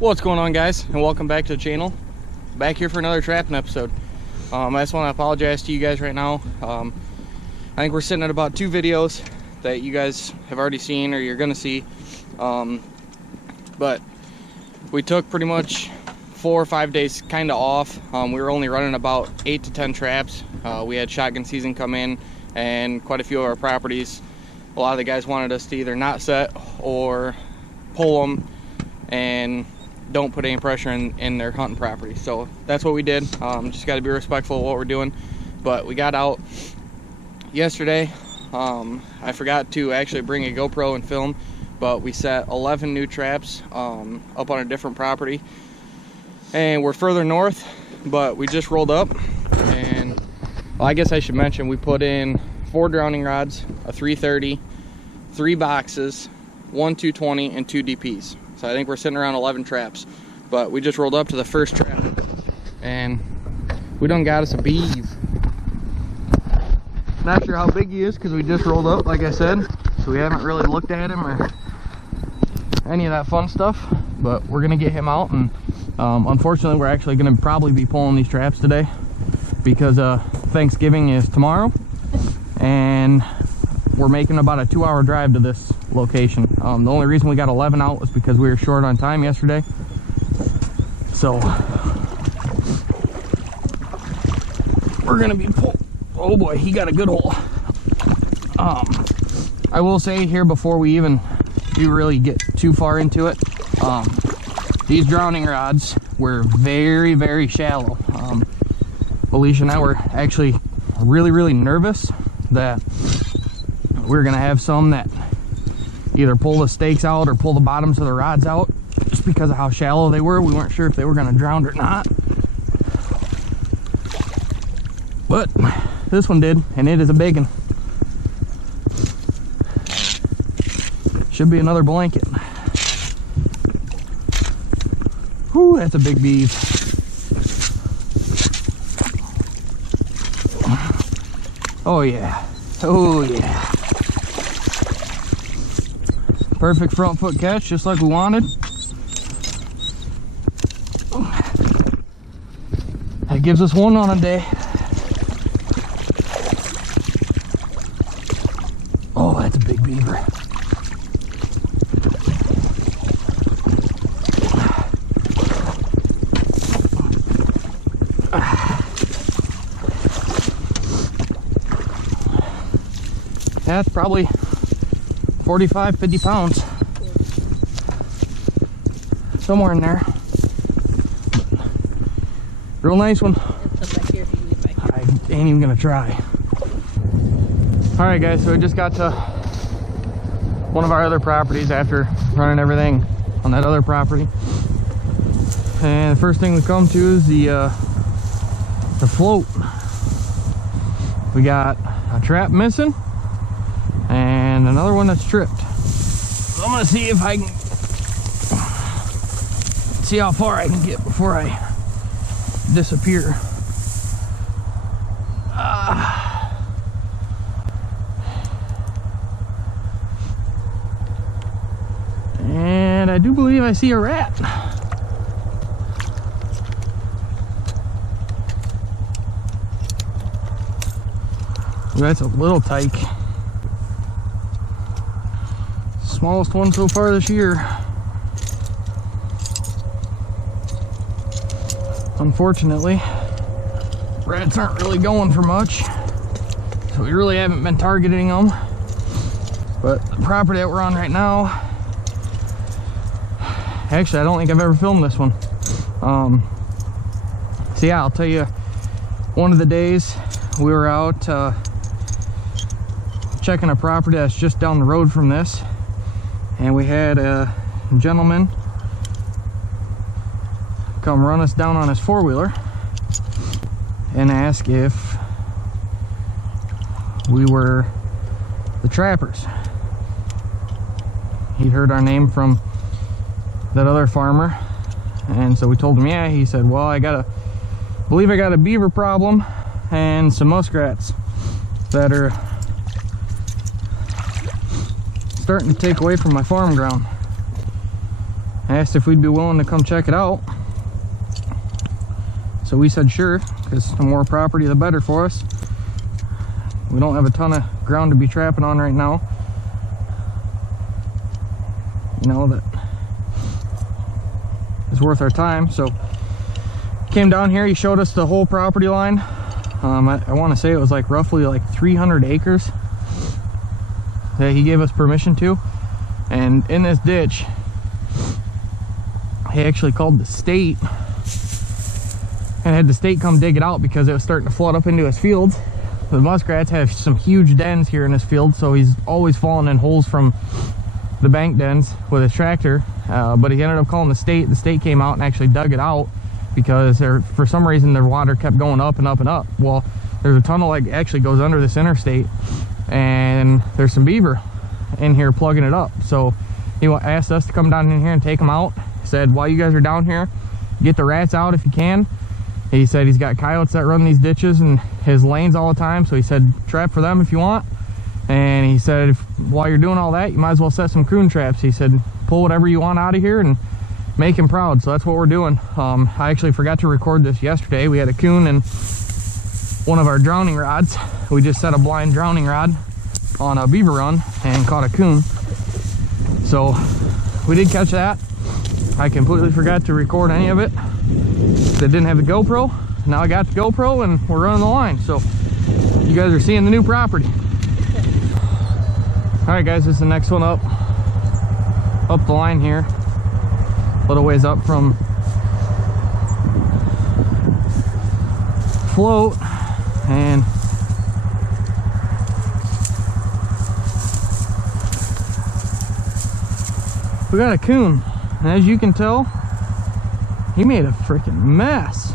What's going on, guys, and welcome back to the channel. Back here for another trapping episode. I just want to apologize to you guys right now. I think we're sitting at about 2 videos that you guys have already seen or you're gonna see, but we took pretty much 4 or 5 days kind of off. We were only running about 8 to 10 traps. We had shotgun season come in, and quite a few of our properties, a lot of the guys wanted us to either not set or pull them and don't put any pressure in their hunting property. So that's what we did. Just got to be respectful of what we're doing. But we got out yesterday. I forgot to actually bring a GoPro and film, but we set 11 new traps up on a different property, and we're further north, but we just rolled up. And well, I guess I should mention we put in 4 drowning rods, a 330, 3 boxes, 1 220, and 2 DPs. So I think we're sitting around 11 traps, but we just rolled up to the first trap and we done got us a beeve. Not sure how big he is because we just rolled up, like I said, so we haven't really looked at him or any of that fun stuff, but we're gonna get him out. And unfortunately we're actually gonna probably be pulling these traps today because Thanksgiving is tomorrow and we're making about a 2-hour drive to this location. The only reason we got 11 out was because we were short on time yesterday. So we're gonna be oh boy, he got a good hole. I will say here before we really get too far into it, these drowning rods were very, very shallow. Felicia and I were actually really nervous that we were gonna have some that either pull the stakes out or pull the bottoms of the rods out just because of how shallow they were. We weren't sure if they were gonna drown or not, but this one did, and it is a big one. Should be another blanket. Whew, that's a big beeve. Oh yeah, oh yeah. Perfect front foot catch, just like we wanted. That gives us 1 on a day. Oh, that's a big beaver. That's probably 45, 50 pounds. Somewhere in there. Real nice one. I ain't even gonna try. Alright guys, so we just got to one of our other properties after running everything on that other property. And the first thing we come to is the float. We got a trap missing and another one that's tripped. So I'm gonna see if I can see how far I can get before I disappear. And I do believe I see a rat. That's a little tyke. Smallest one so far this year. Unfortunately, rats aren't really going for much, so we really haven't been targeting them. But the property that we're on right now, actually I don't think I've ever filmed this one. So yeah, I'll tell you, one of the days we were out checking a property that's just down the road from this, and we had a gentleman come run us down on his 4-wheeler and ask if we were the trappers. He heard our name from that other farmer, and so we told him yeah. He said, well, I believe I got a beaver problem and some muskrats that are starting to take away from my farm ground. I asked if we'd be willing to come check it out. So we said sure, because the more property the better for us. We don't have a ton of ground to be trapping on right now. You know, that is worth our time. So came down here, he showed us the whole property line. I want to say it was like roughly like 300 acres that he gave us permission to. And in this ditch, he actually called the state and had the state come dig it out because it was starting to flood up into his fields. The muskrats have some huge dens here in his field, so he's always falling in holes from the bank dens with his tractor. But he ended up calling the state. The state came out and actually dug it out because for some reason their water kept going up and up and up. Well, there's a tunnel that actually goes under this interstate, and there's some beaver in here plugging it up. So he asked us to come down in here and take them out. He said, while you guys are down here, get the rats out if you can. He said he's got coyotes that run these ditches and his lanes all the time, so he said trap for them if you want. And he said while you're doing all that, you might as well set some coon traps. He said pull whatever you want out of here and make him proud. So that's what we're doing. I actually forgot to record this yesterday. We had a coon and one of our drowning rods. We just set a blind drowning rod on a beaver run and caught a coon. So we did catch that. I completely forgot to record any of it. They didn't have the GoPro. Now I got the GoPro and we're running the line. So you guys are seeing the new property. All right, guys, this is the next one up the line here. A little ways up from float, and we got a coon. And as you can tell, he made a freaking mess.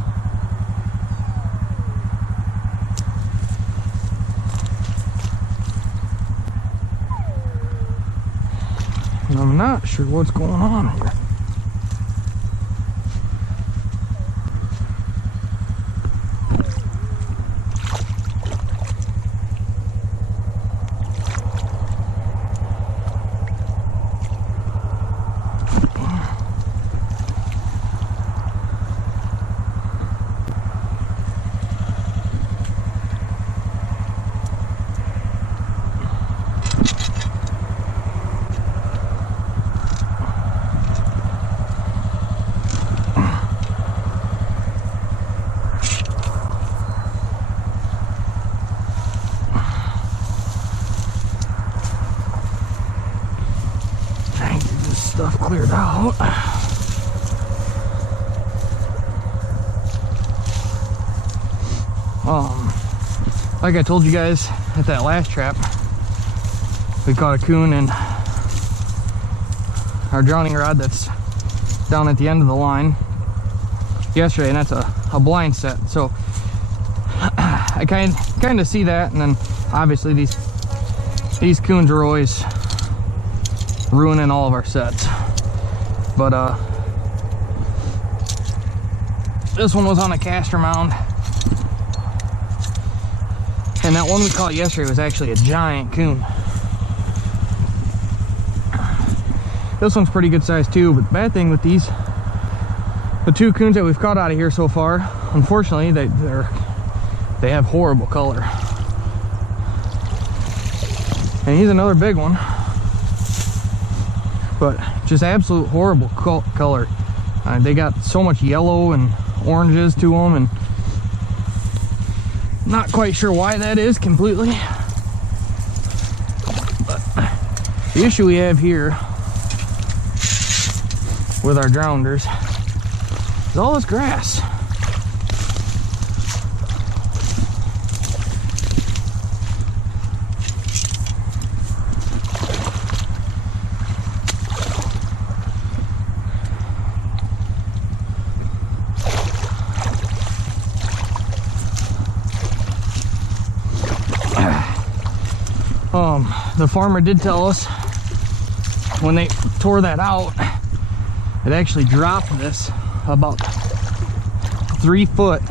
And I'm not sure what's going on here. Stuff cleared out. Like I told you guys at that last trap, we caught a coon in our drowning rod that's down at the end of the line yesterday, and that's a blind set. So I kind of see that, and then obviously these coons are always ruining all of our sets. But this one was on a caster mound, and that one we caught yesterday was actually a giant coon. This one's pretty good size too, but the bad thing with the two coons that we've caught out of here so far, unfortunately they have horrible color. And he's another big one, but just absolute horrible color. They got so much yellow and oranges to them, and not quite sure why that is completely. But the issue we have here with our drowners is all this grass. The farmer did tell us when they tore that out, it actually dropped this about 3 foot,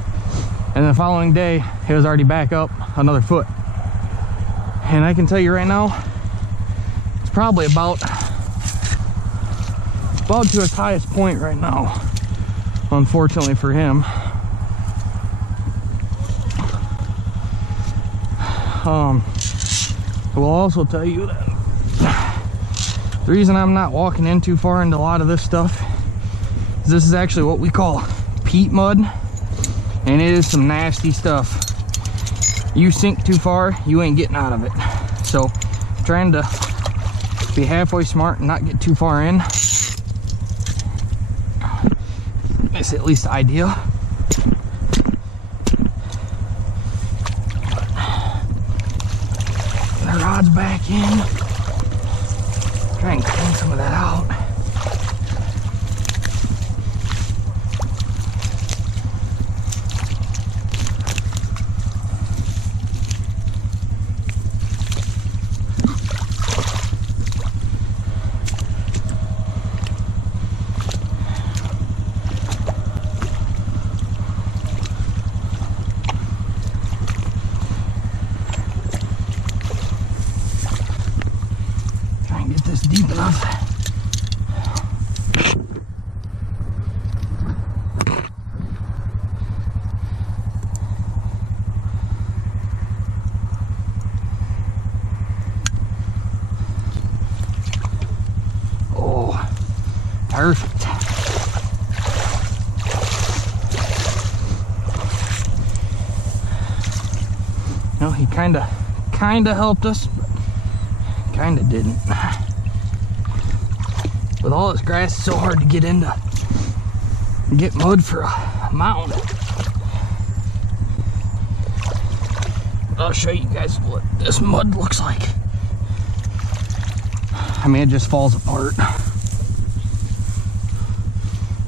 and the following day it was already back up another foot. And I can tell you right now, it's probably about about to its highest point right now, unfortunately for him. I will also tell you that the reason I'm not walking in too far into a lot of this stuff is this is actually what we call peat mud, and it is some nasty stuff. You sink too far, you ain't getting out of it. So trying to be halfway smart and not get too far in. That's at least the idea. The rod's back in. Try and clean some of that out. Deep enough. Oh, perfect. No, he kinda helped us, but kinda didn't. With all this grass, it's so hard to get into, get mud for a mound. I'll show you guys what this mud looks like. I mean, it just falls apart.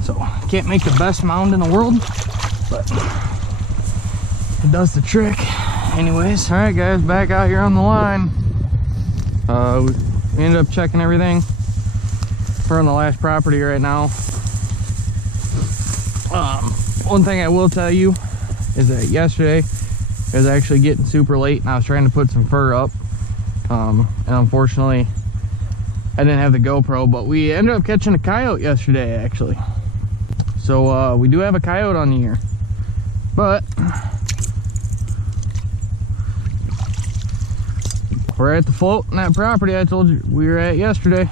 So, can't make the best mound in the world, but it does the trick. Anyways, all right guys, back out here on the line. We ended up checking everything. We're on the last property right now. One thing I will tell you is that yesterday it was actually getting super late and I was trying to put some fur up. And unfortunately I didn't have the GoPro, but we ended up catching a coyote yesterday actually. So we do have a coyote on the ear. But we're at the float on that property I told you we were at yesterday.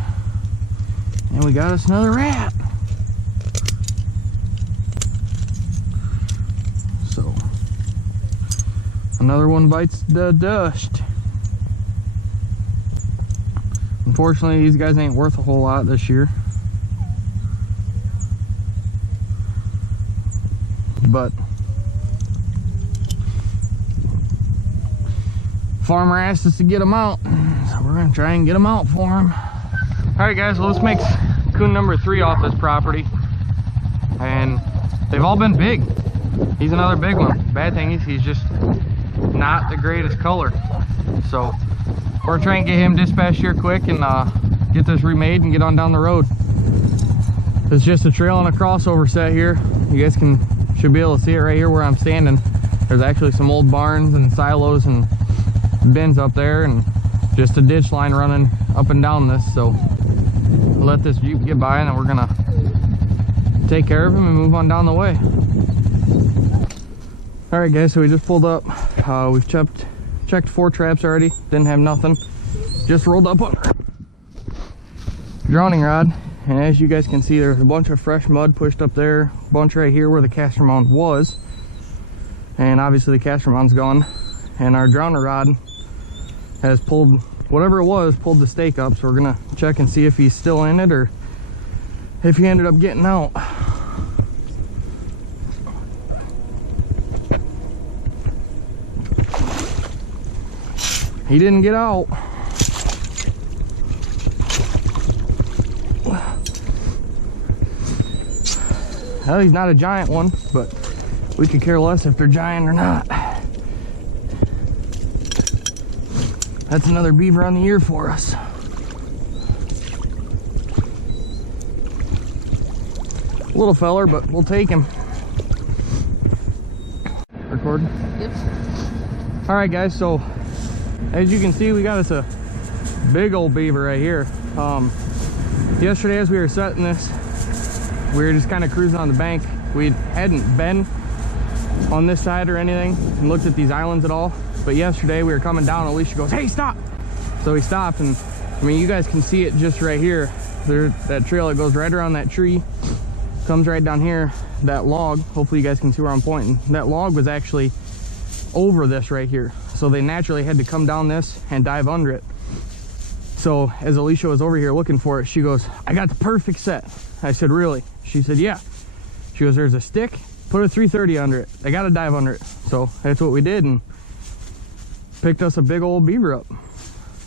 And we got us another rat. So, another one bites the dust. Unfortunately, these guys ain't worth a whole lot this year. But farmer asked us to get them out, so we're gonna try and get them out for him. Alright guys, well, this makes coon number 3 off this property. And they've all been big. He's another big one. Bad thing is he's just not the greatest color. So we're trying to get him dispatched here quick and get this remade and get on down the road. It's just a trail and a crossover set here. You guys should be able to see it right here where I'm standing. There's actually some old barns and silos and bins up there and just a ditch line running up and down this. So let this Jeep get by and then we're gonna take care of him and move on down the way. All right guys, so we just pulled up. We've checked 4 traps already, didn't have nothing. Just rolled up on our drowning rod, and as you guys can see, there's a bunch of fresh mud pushed up there, a bunch right here where the caster mound was, and obviously the caster mound's gone, and our drowning rod has pulled whatever it was, pulled the stake up. So we're gonna check and see if he's still in it or if he ended up getting out. He didn't get out. Well, he's not a giant one, but we could care less if they're giant or not. That's another beaver on the ear for us. Little feller, but we'll take him. Recording? Yep. All right, guys, so as you can see, we got us a big old beaver right here. Yesterday as we were setting this, we were just kind of cruising on the bank. We hadn't been on this side or anything and looked at these islands at all. But yesterday we were coming down, Alicia goes, "Hey, stop!" So we stopped, and I mean, you guys can see it just right here. There's that trail that goes right around that tree, comes right down here. That log, hopefully you guys can see where I'm pointing. That log was actually over this right here. So they naturally had to come down this and dive under it. So as Alicia was over here looking for it, she goes, "I got the perfect set." I said, "Really?" She said, "Yeah." She goes, "There's a stick, put a 330 under it. They got to dive under it." So that's what we did, and picked us a big old beaver up.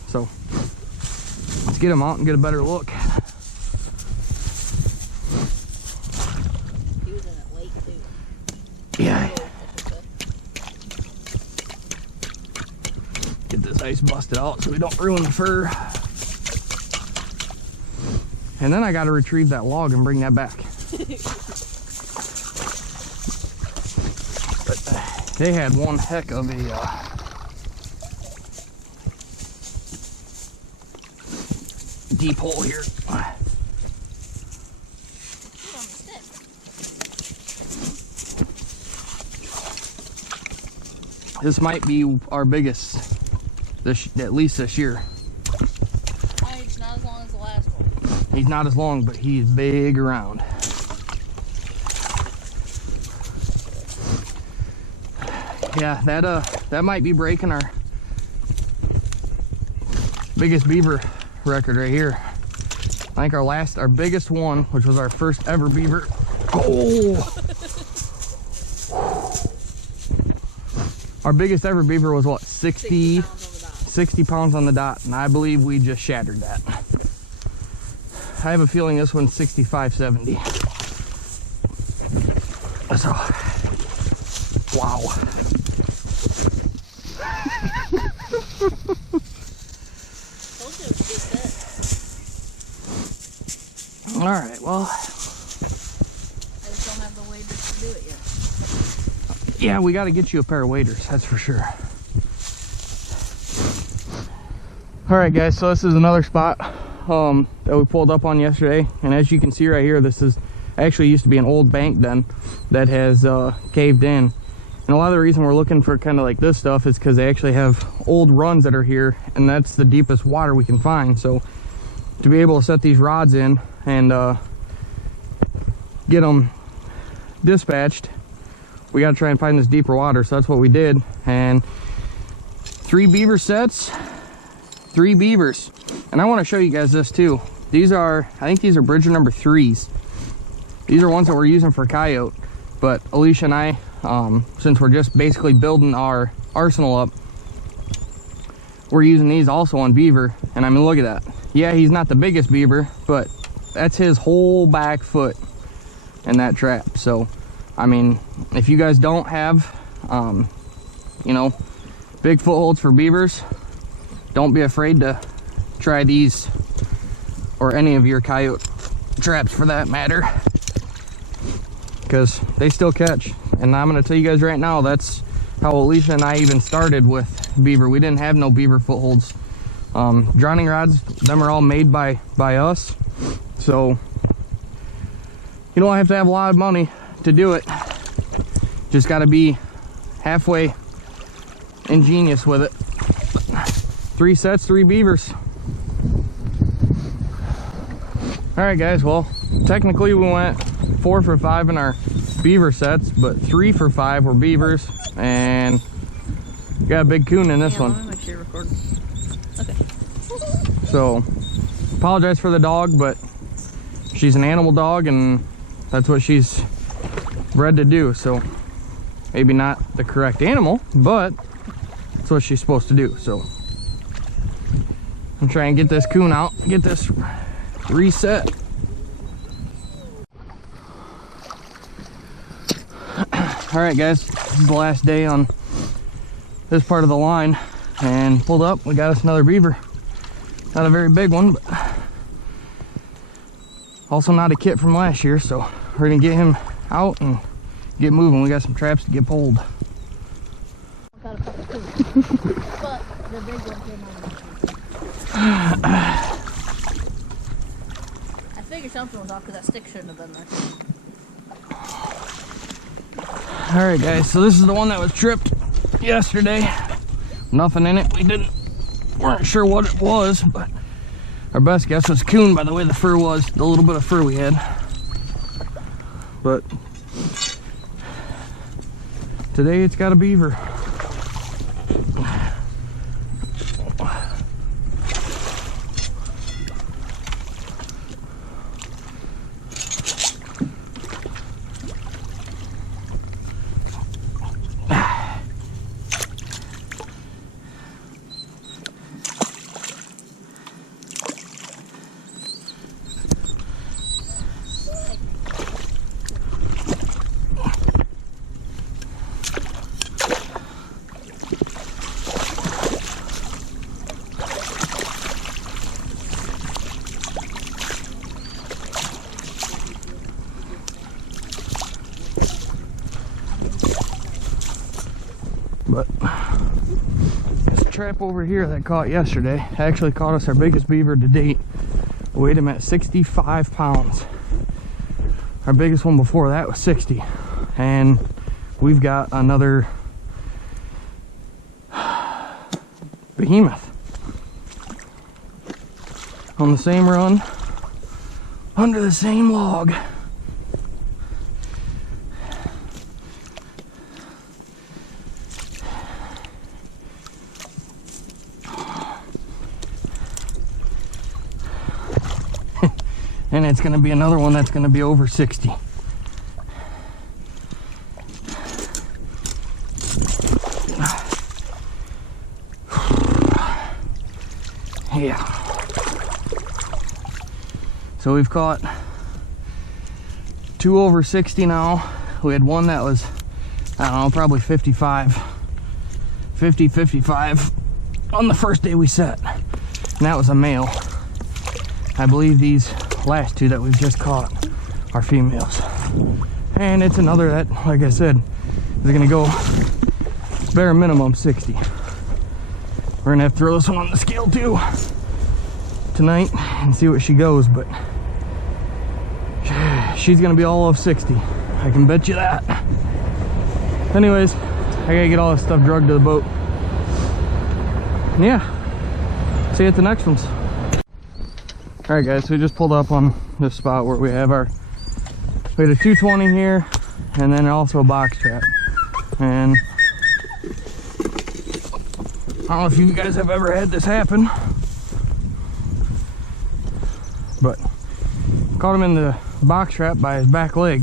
So let's get him out and get a better look. He was in it late too. Yeah. Get this ice busted out so we don't ruin the fur. And then I got to retrieve that log and bring that back. But they had one heck of a deep hole here. This might be our biggest, at least this year. It's not as long as the last one. He's not as long, but he's big around. Yeah, that might be breaking our biggest beaver record right here. I think our biggest one, which was our first ever beaver. Oh! Our biggest ever beaver was what, 60 pounds on the dot, and I believe we just shattered that. I have a feeling this one's 65, 70. So, wow. All right, well. I just don't have the waders to do it yet. Yeah, we got to get you a pair of waders, that's for sure. All right, guys, so this is another spot that we pulled up on yesterday. And as you can see right here, this is actually used to be an old bank then that has caved in. And a lot of the reason we're looking for kind of like this stuff is because they actually have old runs that are here, and that's the deepest water we can find. So to be able to set these rods in and get them dispatched, we got to try and find this deeper water. So that's what we did. And 3 beaver sets, 3 beavers. And I want to show you guys this too. These are, I think these are Bridger number 3s. These are ones that we're using for coyote, but Alicia and I, since we're just basically building our arsenal up, we're using these also on beaver. And I mean, look at that. Yeah, he's not the biggest beaver, but that's his whole back foot in that trap. So I mean, if you guys don't have you know, big footholds for beavers, don't be afraid to try these, or any of your coyote traps for that matter, because they still catch. And I'm going to tell you guys right now, that's how Alicia and I even started with beaver. We didn't have no beaver footholds. Drowning rods, them are all made by us, so you don't have to have a lot of money to do it. Just got to be halfway ingenious with it. 3 sets, 3 beavers. All right, guys, well, technically we went 4 for 5 in our beaver sets, but 3 for 5 were beavers, and got a big coon in this one. Let me make sure you're recording. Okay. So apologize for the dog, but she's an animal dog, and that's what she's bred to do. So maybe not the correct animal, but that's what she's supposed to do. So I'm trying to get this coon out, get this reset. All right, guys, this is the last day on this part of the line, and pulled up, we got us another beaver. Not a very big one, but also not a kit from last year. So we're gonna get him out and get moving. We got some traps to get pulled. But the big one came on. figured something was off because that stick shouldn't have been there. Alright guys, so this is the one that was tripped yesterday. Nothing in it. Weren't sure what it was, but our best guess was coon by the way the fur was, the little bit of fur we had. But today it's got a beaver. But this trap over here that caught yesterday actually caught us our biggest beaver to date. Weighed him at 65 pounds. Our biggest one before that was 60. And we've got another behemoth on the same run, under the same log. And it's going to be another one that's going to be over 60. Yeah. So we've caught 2 over 60 now. We had one that was, I don't know, probably 55 on the first day we set. And that was a male. I believe these last 2 that we've just caught are females. And it's another that, like I said, is gonna go bare minimum 60. We're gonna have to throw this one on the scale too tonight and see what she goes, but she's gonna be all of 60. I can bet you that. Anyways, I gotta get all this stuff drugged to the boat. And yeah, see you at the next ones. All right guys, so we just pulled up on this spot where we had a 220 here, and then also a box trap. And I don't know if you guys have ever had this happen, but caught him in the box trap by his back leg.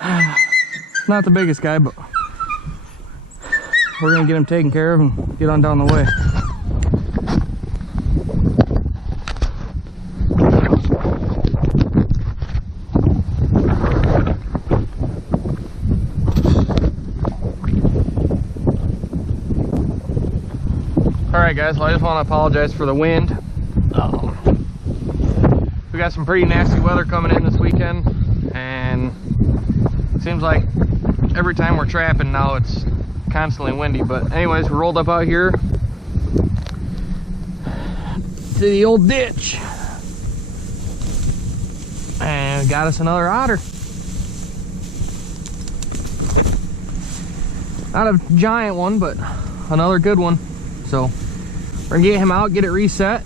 Not the biggest guy, but we're gonna get him taken care of and get on down the way. Alright guys, well I just want to apologize for the wind. We got some pretty nasty weather coming in this weekend, and it seems like every time we're trapping now it's constantly windy. But anyways, we rolled up out here to the old ditch and got us another otter. Not a giant one, but another good one. So we're gonna get him out, get it reset,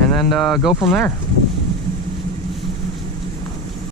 and then go from there.